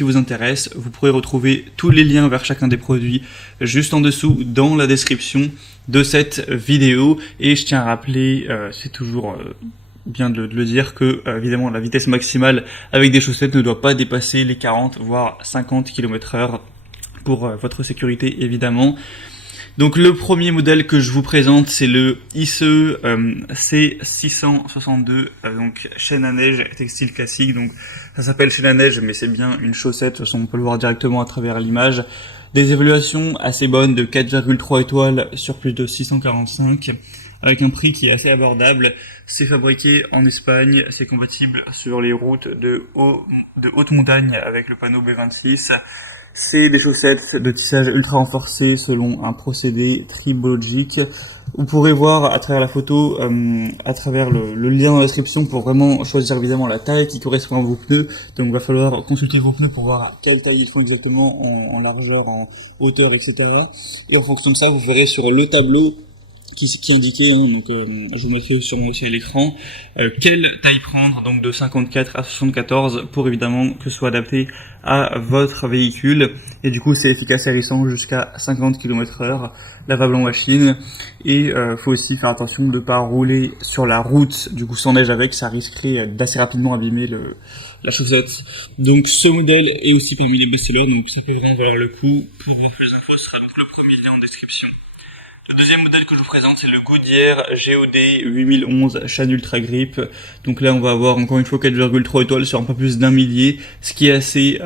qui vous intéresse. Vous pourrez retrouver tous les liens vers chacun des produits juste en dessous dans la description de cette vidéo. Et je tiens à rappeler, c'est toujours bien de le dire, que évidemment la vitesse maximale avec des chaussettes ne doit pas dépasser les 40 voire 50 km/h pour votre sécurité évidemment. Donc le premier modèle que je vous présente, c'est le ICE C662, donc chaîne à neige textile classique. Donc ça s'appelle chaîne à neige, mais c'est bien une chaussette. De toute façon, on peut le voir directement à travers l'image. Des évaluations assez bonnes de 4,3 étoiles sur plus de 645, avec un prix qui est assez abordable. C'est fabriqué en Espagne, c'est compatible sur les routes de haute montagne avec le panneau B26. C'est des chaussettes de tissage ultra renforcé selon un procédé tribologique. Vous pourrez voir à travers la photo, à travers le lien dans la description, pour vraiment choisir évidemment la taille qui correspond à vos pneus. Donc il va falloir consulter vos pneus pour voir quelle taille ils font exactement en largeur, en hauteur, etc. Et en fonction de ça, vous verrez sur le tableau qui est indiqué, donc je vous mettrai sûrement aussi à l'écran, quelle taille prendre, donc de 54 à 74, pour évidemment que ce soit adapté à votre véhicule. Et du coup c'est efficace et hérissant jusqu'à 50 km/h, lavable en machine. Et faut aussi faire attention de ne pas rouler sur la route du coup sans neige avec, ça risquerait d'assez rapidement abîmer la chaussette. Donc ce modèle est aussi parmi les best-sellers, donc ça peut vraiment valoir le coup. Pour voir plus d'infos, ce sera donc le premier lien en description. Le deuxième modèle que je vous présente, c'est le Goodyear GOD 8011 chaîne Ultra Grip. Donc là, on va avoir encore une fois 4,3 étoiles sur un peu plus d'un millier, ce qui est assez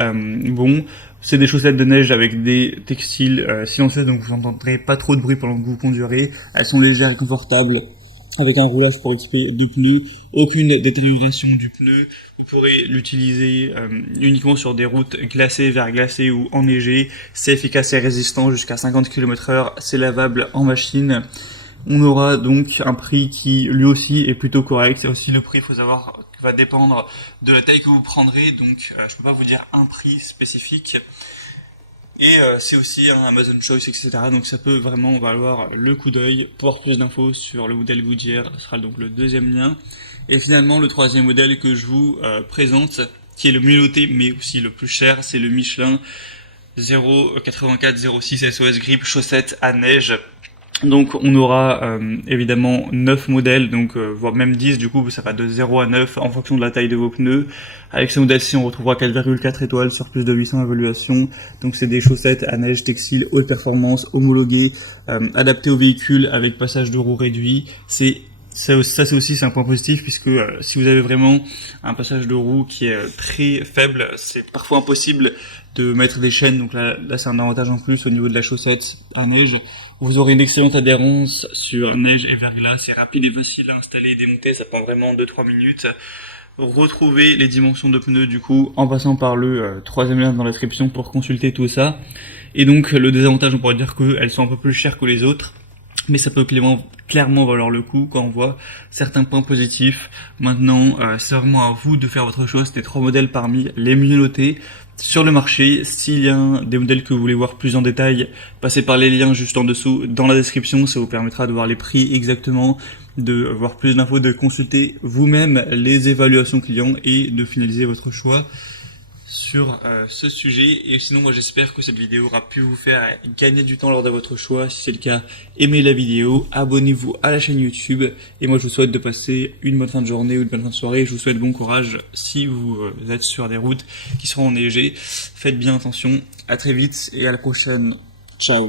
bon. C'est des chaussettes de neige avec des textiles silencieux, donc vous n'entendrez pas trop de bruit pendant que vous conduirez. Elles sont légères et confortables, avec un roulage pour exprès du pneu, aucune détérioration du pneu. Vous pourrez l'utiliser uniquement sur des routes glacées, verglacées ou enneigées. C'est efficace et résistant jusqu'à 50 km/h, c'est lavable en machine. On aura donc un prix qui lui aussi est plutôt correct. Et aussi le prix, il faut savoir, va dépendre de la taille que vous prendrez, donc je peux pas vous dire un prix spécifique. Et c'est aussi un Amazon Choice, etc. Donc ça peut vraiment valoir le coup d'œil. Pour avoir plus d'infos sur le modèle Goodyear, ce sera donc le deuxième lien. Et finalement, le troisième modèle que je vous présente, qui est le mieux noté, mais aussi le plus cher, c'est le Michelin 08406 SOS Grip chaussette à neige. Donc on aura évidemment 9 modèles, donc voire même 10, du coup ça va de 0 à 9 en fonction de la taille de vos pneus. Avec ce modèle-ci on retrouvera 4,4 étoiles sur plus de 800 évaluations. Donc c'est des chaussettes à neige textile haute performance, homologuées, adaptées au véhicule avec passage de roue réduit. Ça c'est aussi un point positif, puisque si vous avez vraiment un passage de roue qui est très faible, c'est parfois impossible de mettre des chaînes. Donc là c'est un avantage en plus au niveau de la chaussette à neige. Vous aurez une excellente adhérence sur neige et verglas, c'est rapide et facile à installer et démonter, ça prend vraiment 2-3 minutes. Retrouvez les dimensions de pneus du coup en passant par le troisième lien dans la description pour consulter tout ça. Et donc le désavantage, on pourrait dire qu'elles sont un peu plus chères que les autres, mais ça peut clairement valoir le coup quand on voit certains points positifs. Maintenant, c'est vraiment à vous de faire votre choix. C'était 3 modèles parmi les mieux notés sur le marché. S'il y a des modèles que vous voulez voir plus en détail, passez par les liens juste en dessous dans la description. Ça vous permettra de voir les prix exactement, de voir plus d'infos, de consulter vous-même les évaluations clients et de finaliser votre choix sur ce sujet. Et sinon, moi j'espère que cette vidéo aura pu vous faire gagner du temps lors de votre choix. Si c'est le cas, aimez la vidéo, abonnez-vous à la chaîne YouTube, et moi je vous souhaite de passer une bonne fin de journée ou une bonne fin de soirée. Je vous souhaite bon courage si vous êtes sur des routes qui seront enneigées. Faites bien attention, à très vite et à la prochaine. Ciao.